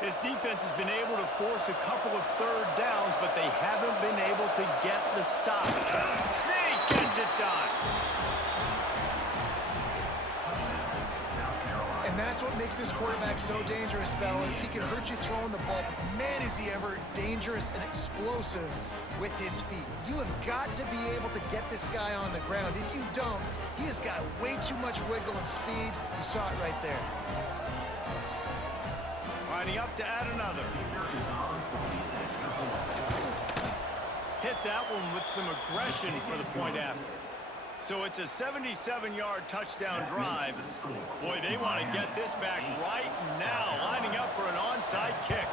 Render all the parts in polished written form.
This defense has been able to force a couple of third downs, but they haven't been able to get the stop. Sneak gets it done. And that's what makes this quarterback so dangerous, fellas. He can hurt you throwing the ball, but man, is he ever dangerous and explosive with his feet. You have got to be able to get this guy on the ground. If you don't, he has got way too much wiggle and speed. You saw it right there. Lining up to add another. Hit that one with some aggression for the point after. So it's a 77-yard touchdown drive. Boy, they want to get this back right now, lining up for an onside kick.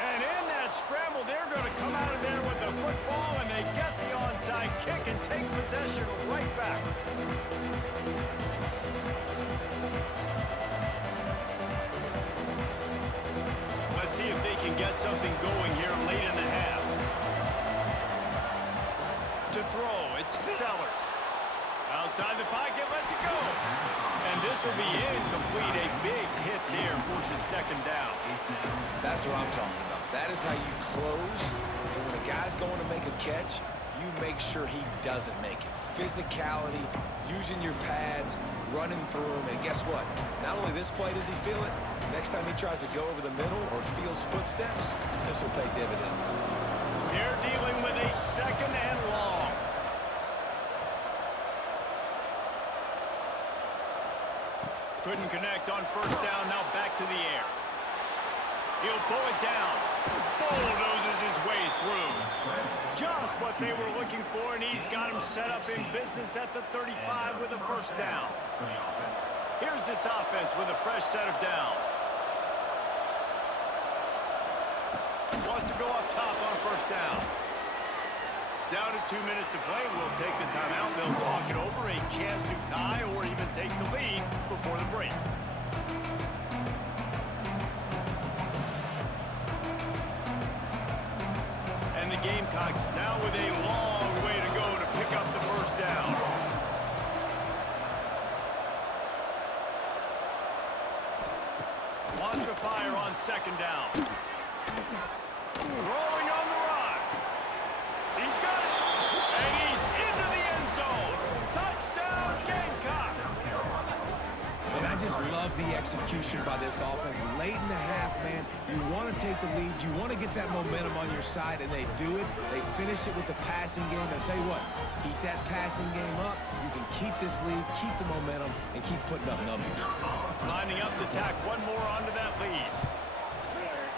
And in that scramble, they're going to come out of there with the football, and they get the onside kick and take possession right back. Let's see if they can get something going here late in the half. To throw, it's Sellers. Outside the pocket, lets it go. And this will be incomplete. A big hit there, forces second down. That's what I'm talking about. That is how you close. And when a guy's going to make a catch, you make sure he doesn't make it. Physicality, using your pads, running through him. And guess what? Not only this play does he feel it, next time he tries to go over the middle or feels footsteps, this will pay dividends. They're dealing with a second and long. Couldn't connect on first down, now back to the air. He'll pull it down. Bulldozes his way through. Just what they were looking for, and he's got him set up in business at the 35 with a first down. Here's this offense with a fresh set of downs. Wants to go up top on first down. Down to 2 minutes to play. We'll take the timeout. They'll talk it over. A chance to tie or even take the lead before the break. And the Gamecocks now with a long way to go to pick up the first down. Wants to fire on second down. Rolling on the run. He's got it. And he's into the end zone. Touchdown, Gamecocks. And I just love the execution by this offense. Late in the half, man, you want to take the lead. You want to get that momentum on your side, and they do it. They finish it with the passing game. And I'll tell you what, keep that passing game up. You can keep this lead, keep the momentum, and keep putting up numbers. Lining up to tack one more onto that lead.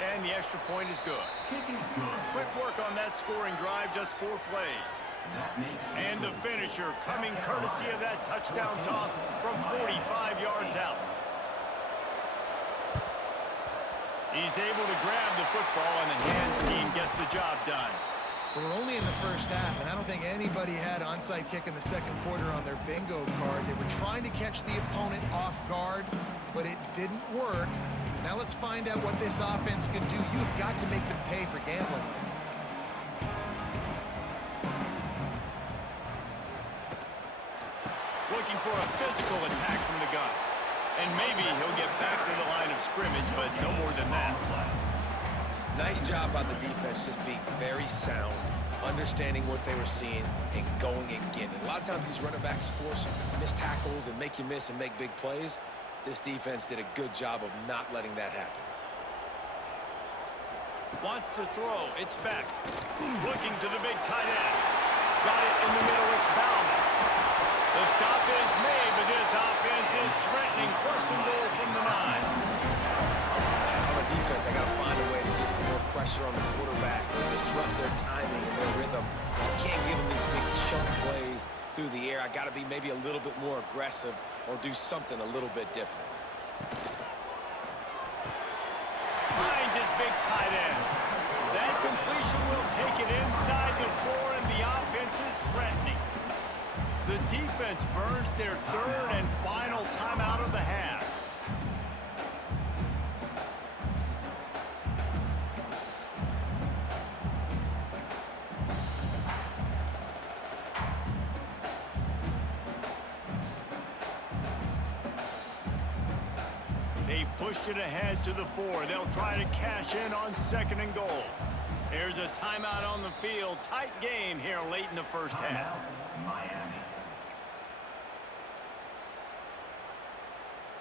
And the extra point is good. Quick work on that scoring drive, just 4 plays. And the finisher coming courtesy of that touchdown toss from 45 yards out. He's able to grab the football, and the hands team gets the job done. We're only in the first half, and I don't think anybody had onside kick in the second quarter on their bingo card. They were trying to catch the opponent off guard, but it didn't work. Now let's find out what this offense can do. You've got to make them pay for gambling. Looking for a physical attack from the gun. And maybe he'll get back to the line of scrimmage, but no more than that. Nice job by the defense, just being very sound, understanding what they were seeing, and going and getting it. A lot of times these running backs force missed tackles and make you miss and make big plays. This defense did a good job of not letting that happen. Wants to throw. It's back. Looking to the big tight end. Got it in the middle. It's Bauman. The stop is made, but this offense is threatening. First and goal from the 9. If I'm a defense, I got to find a way to get some more pressure on the quarterback or disrupt their timing and their rhythm. I can't give them these big chunk plays through the air. I got to be maybe a little bit more aggressive or do something a little bit different. Finds his big tight end. That completion will take it inside the 4, and the offense is threatening. The defense burns their third and final timeout of the half. pushed it ahead to the 4. They'll try to cash in on 2nd and goal. There's a timeout on the field. Tight game here late in the first half.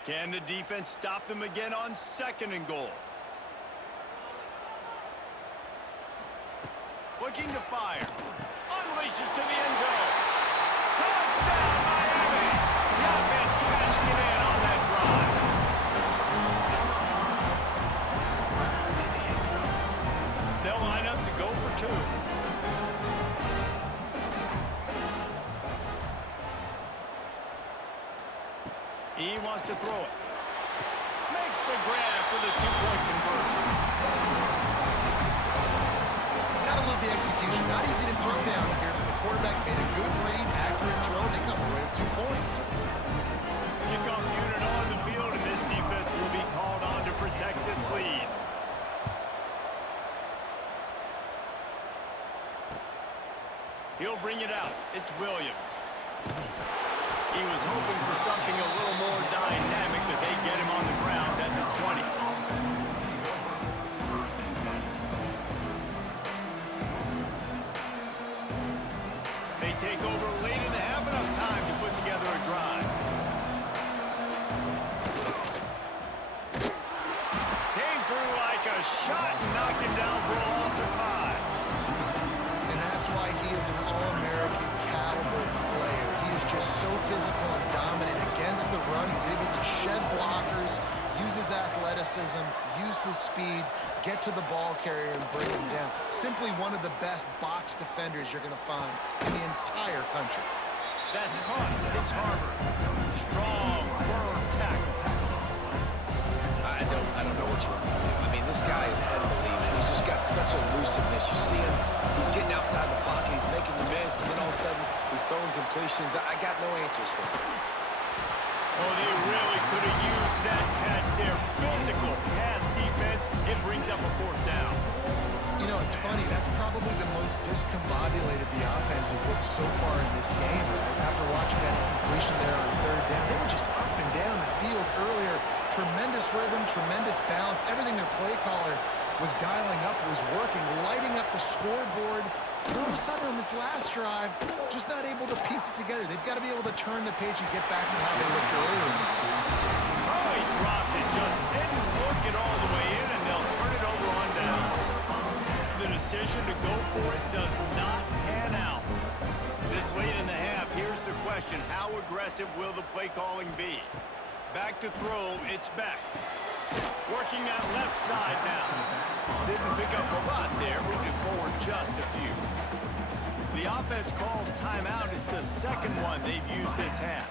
Can the defense stop them again on 2nd and goal? Looking to fire. Unleashes to the end zone. Touchdown, Miami! The offense cashing it in on that drive. They'll line up to go for 2. He wants to throw it. Makes the grab for the 2-point conversion. Gotta love the execution. Not easy to throw down here, but the quarterback made a good read, accurate throw, and they come away with 2 points. Kickoff unit on the field, and this defense will be called on to protect this lead. He'll bring it out. It's Williams. He was hoping for something a little more dynamic, but they get him on the ground at the 20. They take over late and have enough time to put together a drive. Came through like a shot and knocked him down for a loss of 5. And that's why he is an All-American caliber player. He is just so physical and dominant against the run. He's able to shed blockers, use his athleticism, use his speed, get to the ball carrier and bring him down. Simply one of the best box defenders you're going to find in the entire country. That's caught. It's Harvard. Strong, firm tackle. I don't know what you want to do. I mean, this guy is unbelievable. He's just got such elusiveness. You see him, he's getting outside the pocket, he's making the miss, and then all of a sudden, he's throwing completions. I got no answers for him. Oh, they really could have used that catch there. Physical pass defense. It brings up a 4th down. You know, it's funny. That's probably the most discombobulated the offense has looked so far in this game. Right? After watching that completion there on 3rd down, they were just up and down the field earlier. Tremendous rhythm, tremendous balance. Everything their play caller was dialing up was working, lighting up the scoreboard. And all of a sudden on this last drive, just not able to piece it together. They've got to be able to turn the page and get back to how they looked earlier in the game. Oh, he dropped it. Just didn't look it all the way in, and they'll turn it over on downs. The decision to go for it does not pan out. This late in the half, here's the question. How aggressive will the play calling be? Back to throw, it's Beck. Working that left side now. Didn't pick up a lot there, moving forward just a few. The offense calls timeout. It's the 2nd one they've used this half.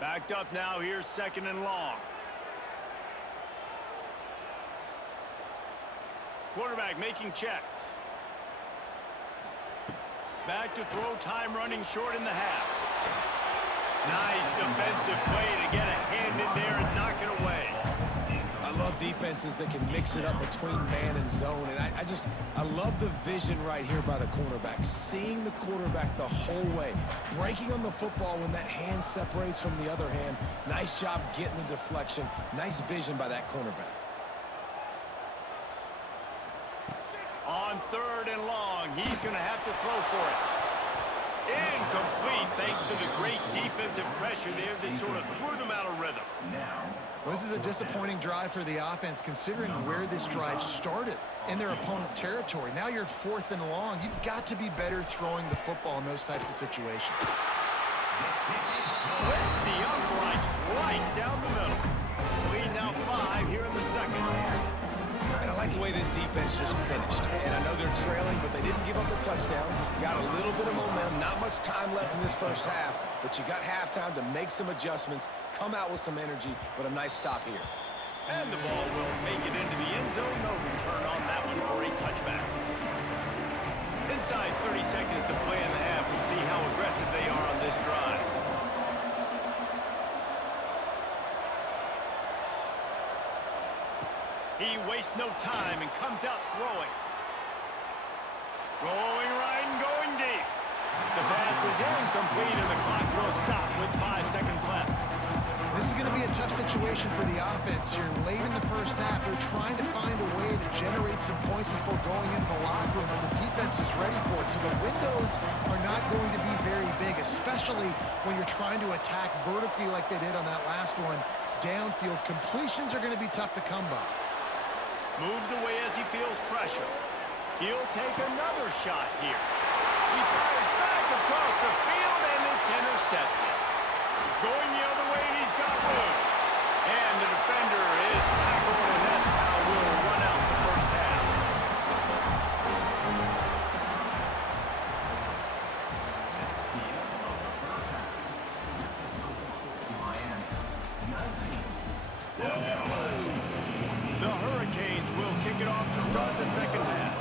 Backed up now, here's 2nd and long. Quarterback making checks. Back to throw, time running short in the half. Nice defensive play to get a hand in there and knock it away. I love defenses that can mix it up between man and zone, and I love the vision right here by the cornerback, seeing the quarterback the whole way, breaking on the football when that hand separates from the other hand. Nice job getting the deflection. Nice vision by that cornerback. On 3rd and long, he's going to have to throw for it. Incomplete, thanks to the great defensive pressure there that sort of threw them out of rhythm. Well, this is a disappointing drive for the offense, considering where this drive started in their opponent territory. Now you're at 4th and long. You've got to be better throwing the football in those types of situations. Splits the uprights right down the middle. Lead now 5 here in the 2nd. And I like the way this defense just finished. And I know they're trailing, but they didn't give up a touchdown. Got a little bit of momentum. Not much time left in this first half, but you got halftime to make some adjustments, come out with some energy, but a nice stop here. And the ball will make it into the end zone. No return on that one for a touchback. Inside 30 seconds to play in the half. We'll see how aggressive they are on this drive. He wastes no time and comes out throwing. Rolling right and going deep. The pass is incomplete and the clock will stop with 5 seconds left. This is going to be a tough situation for the offense here. Late in the first half, they're trying to find a way to generate some points before going into the locker room, but the defense is ready for it. So the windows are not going to be very big, especially when you're trying to attack vertically like they did on that last one. Downfield completions are going to be tough to come by. Moves away as he feels pressure. He'll take another shot here. He fires back across the field, and it's intercepted. Going the other way, and he's got room. And the defender is tackled, and that's how we'll run out the first half. The Hurricanes will kick it off to start the second half.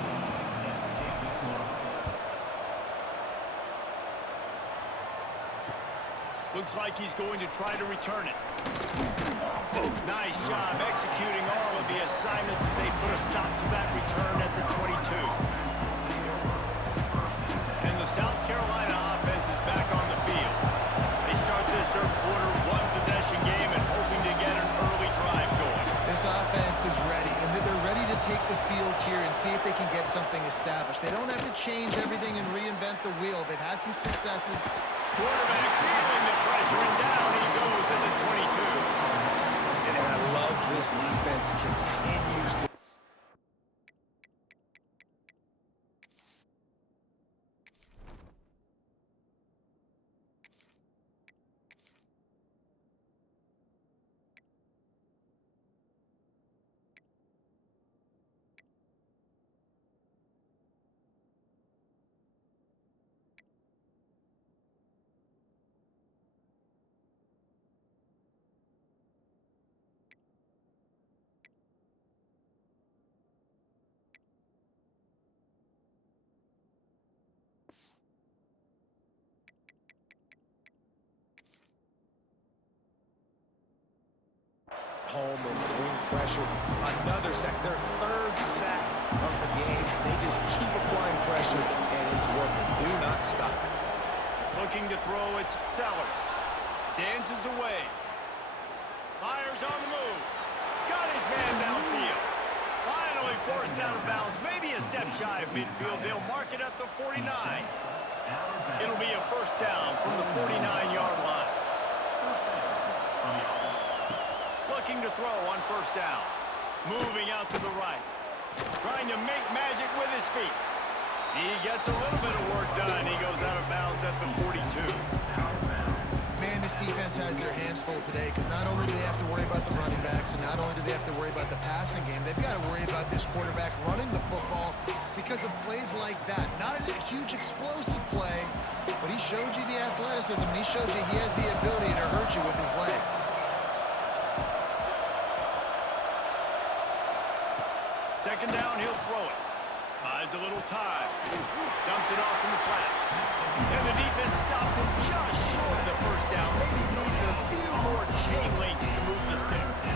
Looks like he's going to try to return it. Nice job executing all of the assignments as they put a stop to that return at the 22. And the South Carolina offense is back on the field. They start this third quarter one-possession game and hoping to get an early drive going. This offense is ready, and they're ready to take the field here and see if they can get something established. They don't have to change everything and reinvent the wheel. They've had some successes. Quarterback feeling the pressure, and down he goes at the 22. And I love this defense continues to... home and bring pressure. Another sack, their third sack of the game. They just keep applying pressure, and it's working. Do not stop. Looking to throw, it's Sellers. Dances away. Fires on the move. Got his man downfield. Finally forced out of bounds. Maybe a step shy of midfield. They'll mark it at the 49. It'll be a first down from the 49-yard line. Looking to throw on first down. Moving out to the right. Trying to make magic with his feet. He gets a little bit of work done. He goes out of bounds at the 42. Man, this defense has their hands full today because not only do they have to worry about the running backs and not only do they have to worry about the passing game, they've got to worry about this quarterback running the football because of plays like that. Not a huge explosive play, but he showed you the athleticism. He showed you he has the ability to hurt you with his legs. Second down, he'll throw it. Buys a little time. Dumps it off in the flats. And the defense stops him just short of the first down. Maybe needed a few more chain links to move the sticks.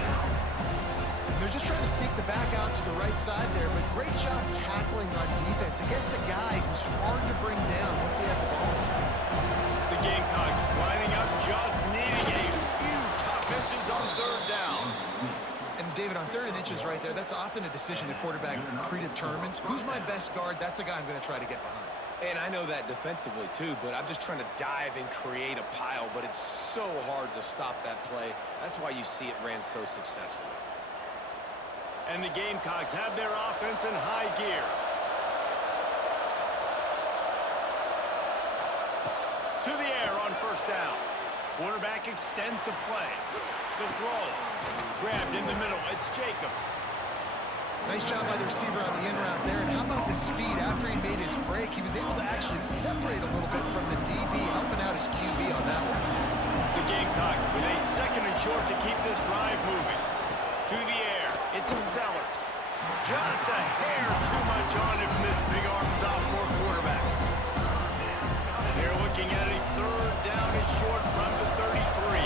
They're just trying to sneak the back out to the right side there, but great job tackling on defense against the guy who's hard to bring down once he has the ball in his hand. The Gamecocks lining up, just needing a few tough inches on third down. And David, on 3rd and inches right there, that's often a decision the quarterback predetermines. Who's my best guard? That's the guy I'm going to try to get behind. And I know that defensively, too, but I'm just trying to dive and create a pile, but it's so hard to stop that play. That's why you see it ran so successfully. And the Gamecocks have their offense in high gear. To the air on first down. Quarterback extends the play. The throw. Grabbed in the middle. It's Jacobs. Nice job by the receiver on the in route there. And how about the speed? After he made his break, he was able to actually separate a little bit from the DB, helping out his QB on that one. The Gamecocks with a second and short to keep this drive moving. To the air. It's Sellers. Just a hair too much on him from this big-arm sophomore quarterback. They're looking at a third down and short from the 33.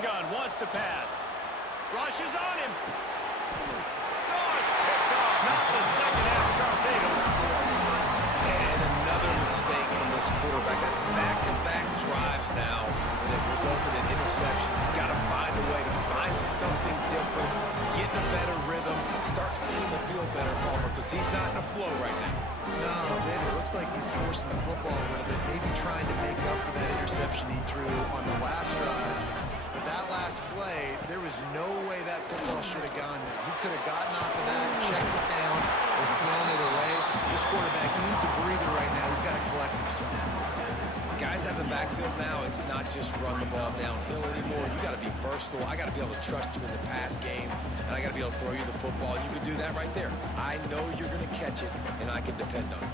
the gun, wants to pass. Rushes on him. Oh, it's picked off. Not the second half start they don't score. And another mistake from this quarterback. That's back-to-back drives now that have resulted in interceptions. He's got to find a way to find something different, get in a better rhythm, start seeing the field better, Palmer, because he's not in a flow right now. No, David, it looks like he's forcing the football a little bit, maybe trying to make up for that interception he threw on the last drive. But that last play, there was no way that football should have gone there. He could have gotten off of that, checked it down, or thrown it away. This quarterback, he needs a breather right now. He's got to collect himself. Guys out of the backfield now, it's not just run the ball downhill anymore. You got to be versatile. I got to be able to trust you in the pass game, and I got to be able to throw you the football. You can do that right there. I know you're going to catch it, and I can depend on it.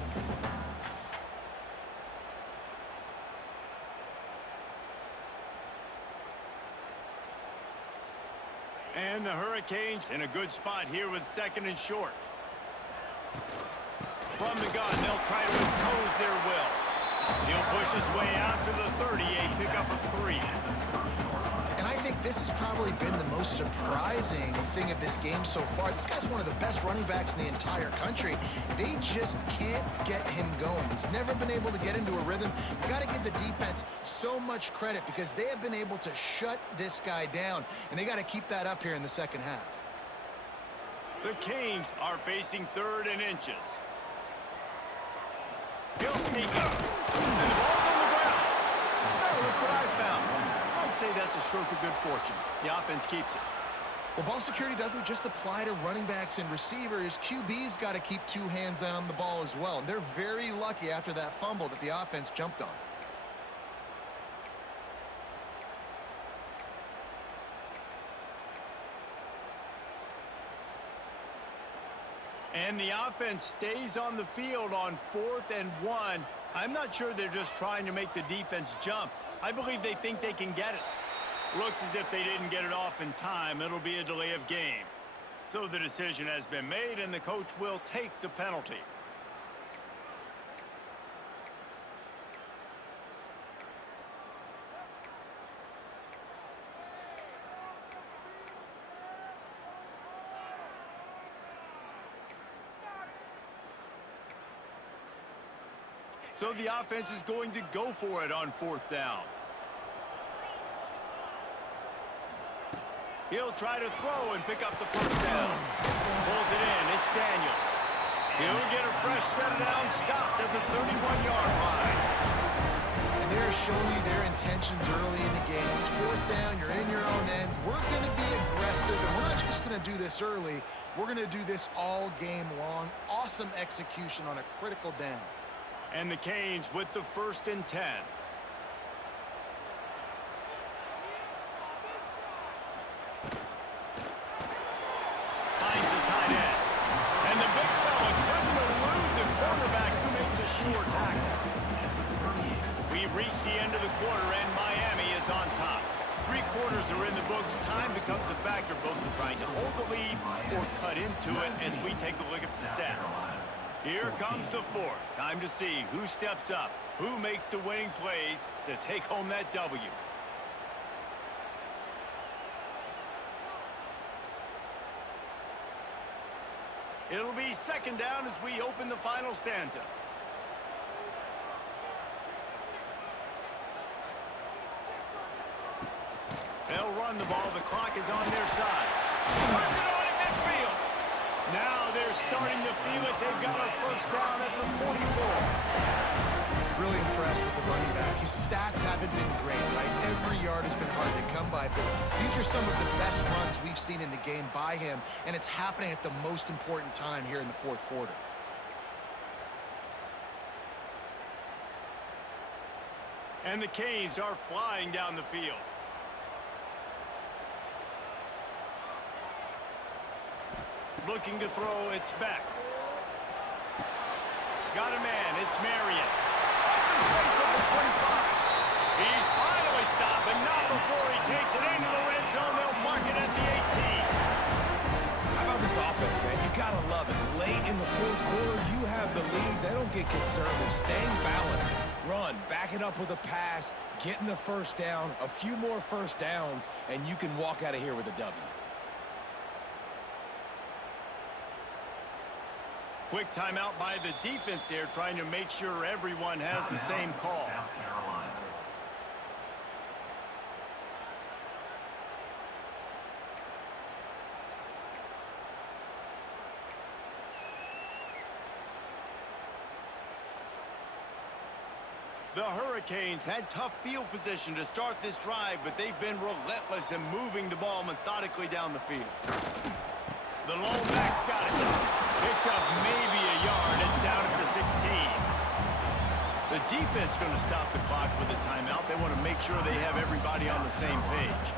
And the Hurricanes in a good spot here with 2nd and short. From the gun, they'll try to impose their will. He'll push his way out to the 38, pick up a 3. And I think this has probably been the most surprising thing of this game so far. This guy's one of the best running backs in the entire country. They just can't get him going. He's never been able to get into a rhythm. You got to give the defense so much credit because they have been able to shut this guy down, and they got to keep that up here in the second half. The Canes are facing 3rd and inches. He'll sneak up. And the ball's on the ground. Oh, look what I found. I'd say that's a stroke of good fortune. The offense keeps it. Well, ball security doesn't just apply to running backs and receivers. QB's got to keep 2 hands on the ball as well. And they're very lucky after that fumble that the offense jumped on. And the offense stays on the field on 4th and 1. I'm not sure they're just trying to make the defense jump. I believe they think they can get it. Looks as if they didn't get it off in time. It'll be a delay of game. So the decision has been made, and the coach will take the penalty. So the offense is going to go for it on 4th down. He'll try to throw and pick up the 1st down. Pulls it in. It's Daniels. He'll get a fresh set down, stopped at the 31-yard line. And they're showing you their intentions early in the game. It's 4th down. You're in your own end. We're going to be aggressive, and we're not just going to do this early. We're going to do this all game long. Awesome execution on a critical down. And the Canes with the 1st and 10. Finds the tight end. And the big fella couldn't elude the quarterback who makes a sure tackle. We've reached the end of the quarter, and Miami is on top. 3 quarters are in the books. Time becomes a factor both in trying to hold the lead or cut into it as we take a look at the stats. Here comes the 4th. Time to see who steps up, who makes the winning plays to take home that W. It'll be 2nd down as we open the final stanza. They'll run the ball. The clock is on their side. Puts it on in midfield. Now they're starting to feel it. They've got a 1st down at the 44. Really impressed with the running back. His stats haven't been great, right? Every yard has been hard to come by, but these are some of the best runs we've seen in the game by him, and it's happening at the most important time here in the 4th quarter. And the Canes are flying down the field. Looking to throw, it's Beck. Got a man, it's Marion. Open space at the 25. He's finally stopped, but not before he takes it into the red zone. They'll mark it at the 18. How about this offense, man? You gotta love it. Late in the 4th quarter, you have the lead. They don't get conservative, staying balanced. Run, back it up with a pass, getting the first down, a few more first downs, and you can walk out of here with a W. Quick timeout by the defense there, trying to make sure everyone has the same call. South Carolina. The Hurricanes had tough field position to start this drive, but they've been relentless in moving the ball methodically down the field. The lone back's got it. Picked up maybe a yard. It's down at the 16. The defense going to stop the clock with a timeout. They want to make sure they have everybody on the same page.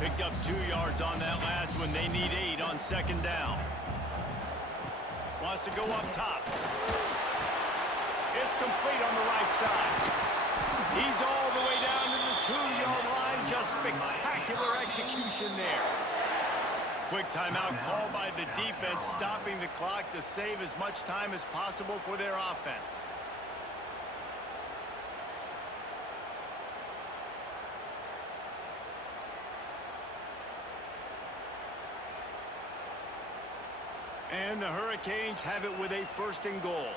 Picked up 2 yards on that last one. They need 8 on second down. Wants to go up top. It's complete on the right side. He's all the way down to the 2-yard line. Just spectacular execution there. Quick timeout called by the defense, stopping the clock to save as much time as possible for their offense. And the Hurricanes have it with a 1st and goal.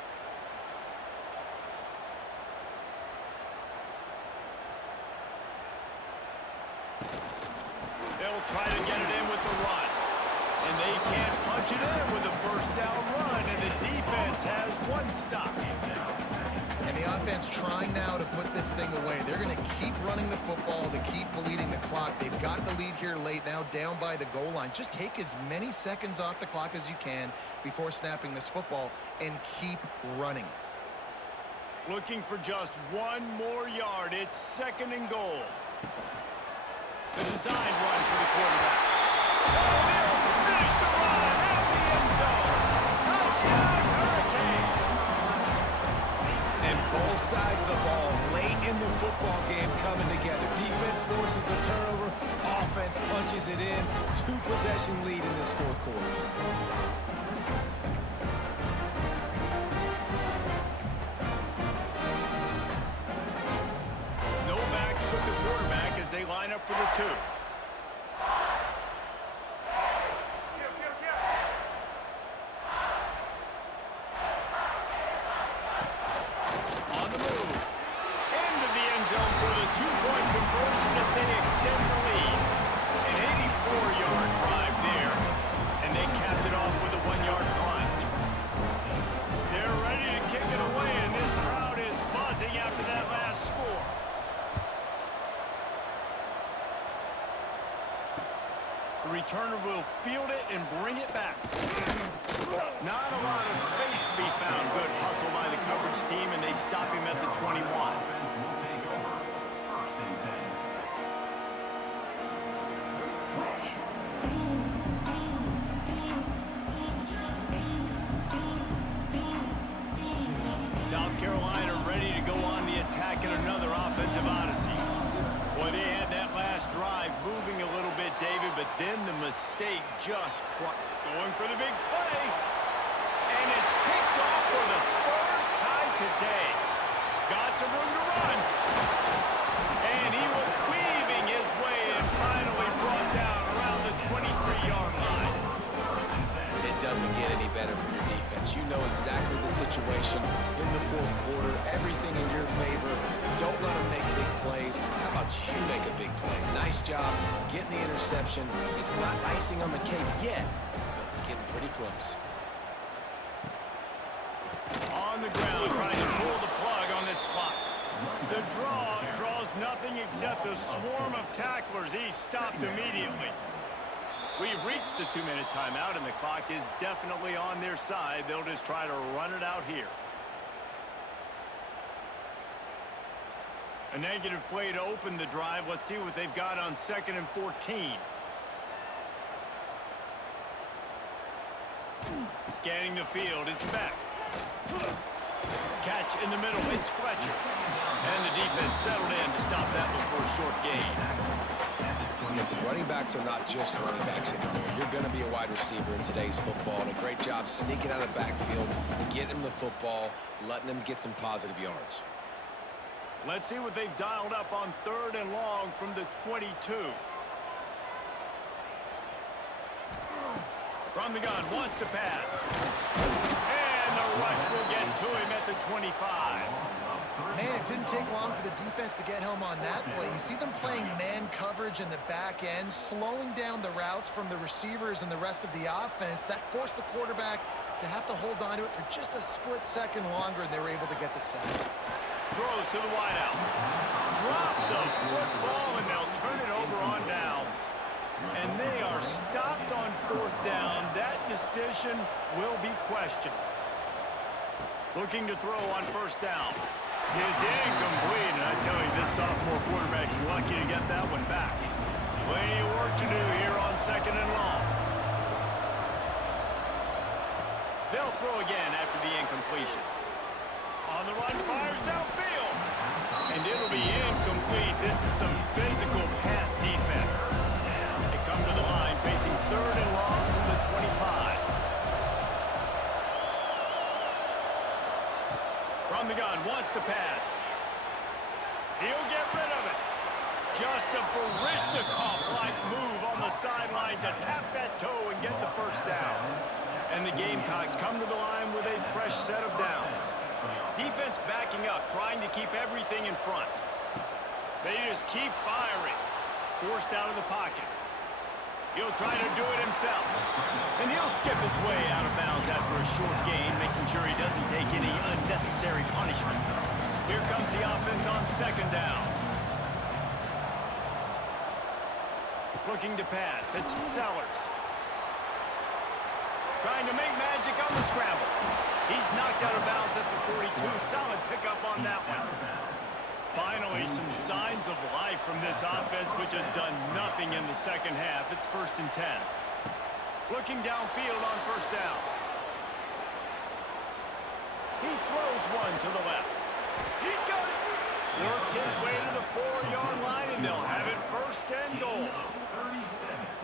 They'll try to get it in with the run. And they can't punch it in with a 1st down run, and the defense has 1 stop. And the offense trying now to put this thing away. They're going to keep running the football to keep bleeding the clock. They've got the lead here late, now down by the goal line. Just take as many seconds off the clock as you can before snapping this football and keep running it. Looking for just 1 more yard. It's 2nd and goal. The design run for the quarterback. And they'll finish the run at the end zone. Touchdown, Hurricanes! And both sides of the ball late in the football game coming together. Defense forces the turnover. Offense punches it in. 2-possession lead in this 4th quarter. No backs with the quarterback as they line up for the 2. On the move. Into the end zone for the 2-point conversion as they extend the lead. An 84-yard drive there. And they capped it off with a 1-yard punt. They're ready to kick it away, and this crowd is buzzing after that last score. The returner will field it and bring it back. Not a lot of space to be found. Good hustle by the coverage team, and they stop him at the 21. Will take over. 1st and 10. South Carolina ready to go on the attack in another offensive odyssey. Boy, they had that last drive moving a little bit, David, but then the mistake just going for the big play. And it's picked off for the 3rd time today. Got some room to run. And he was weaving his way and finally brought down around the 23-yard line. It doesn't get any better for your defense. You know exactly the situation in the 4th quarter. Everything in your favor. Don't let them make big plays. How about you make a big play? Nice job getting the interception. It's not icing on the cake yet, but it's getting pretty close. On the ground, trying to pull the plug on this clock. The draw draws nothing except a swarm of tacklers. He's stopped immediately. We've reached the 2-minute timeout, and the clock is definitely on their side. They'll just try to run it out here. A negative play to open the drive. Let's see what they've got on 2nd and 14. Scanning the field, it's back. Catch in the middle, it's Fletcher. And the defense settled in to stop that before a short gain. Listen, running backs are not just running backs anymore. You're going to be a wide receiver in today's football, and a great job sneaking out of the backfield, getting them the football, letting them get some positive yards. Let's see what they've dialed up on 3rd and long from the 22. From the gun, wants to pass. And the rush will get to him at the 25. Man, it didn't take long for the defense to get home on that play. You see them playing man coverage in the back end, slowing down the routes from the receivers and the rest of the offense. That forced the quarterback to have to hold on to it for just a split second longer, and they were able to get the sack. Throws to the wideout. Drop the football, and they'll turn it over on downs. And they are stopped on 4th down. That decision will be questioned. Looking to throw on 1st down. It's incomplete, and I tell you, this sophomore quarterback's lucky to get that one back. Plenty of work to do here on 2nd and long. They'll throw again after the incompletion. On the run, fires downfield. And it'll be incomplete. This is some physical pass defense. They come to the line facing 3rd and long from the 25. From the gun, wants to pass. He'll get rid of it. Just a Baryshnikov-like move on the sideline to tap that toe and get the 1st down. And the Gamecocks come to the line with a fresh set of downs. Defense backing up, trying to keep everything in front. They just keep firing. Forced out of the pocket. He'll try to do it himself. And he'll skip his way out of bounds after a short gain, making sure he doesn't take any unnecessary punishment. Here comes the offense on 2nd down. Looking to pass. It's Sellers. Trying to make magic on the scramble. He's knocked out of bounds at the 42. Solid pickup on that one. Finally, some signs of life from this offense, which has done nothing in the 2nd half. It's 1st and 10. Looking downfield on 1st down. He throws one to the left. He's got it. Works his way to the 4-yard line, and they'll have it 1st and goal.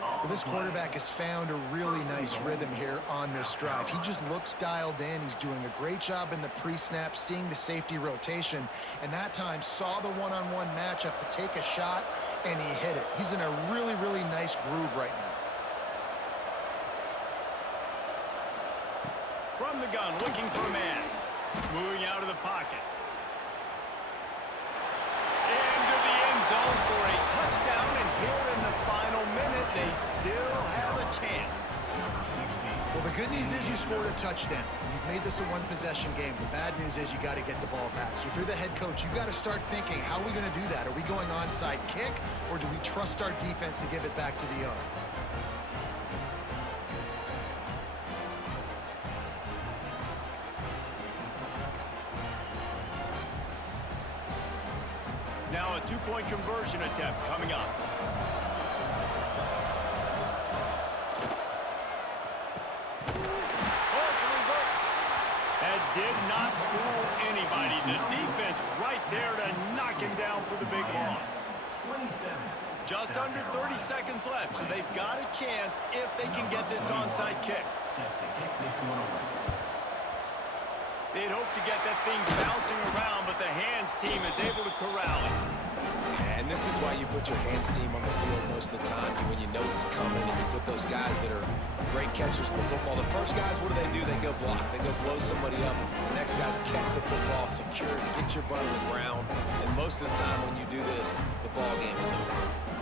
Well, this quarterback has found a really nice rhythm here on this drive. He just looks dialed in. He's doing a great job in the pre-snap, seeing the safety rotation, and that time saw the one-on-one matchup to take a shot, and he hit it. He's in a really, really nice groove right now. From the gun, looking for a man. Moving out of the pocket. Into the end zone for a touchdown, and here in the final minute, they still have a chance. Well, the good news is you scored a touchdown. You've made this a one-possession game. The bad news is you got to get the ball back. So if you're the head coach, you got to start thinking, how are we going to do that? Are we going onside kick, or do we trust our defense to give it back to the O? Now a 2-point conversion attempt coming up. Oh, it's a reverse. That did not fool anybody. The defense right there to knock him down for the big loss. Just under 30 seconds left, so they've got a chance if they can get this onside kick. They'd hope to get that thing bouncing around, but the hands team is able to corral it. And this is why you put your hands team on the field most of the time, when you know it's coming, and you put those guys that are great catchers of the football. The first guys, what do? They go block. They go blow somebody up. The next guys catch the football, secure it, get your butt on the ground. And most of the time when you do this, the ball game is over.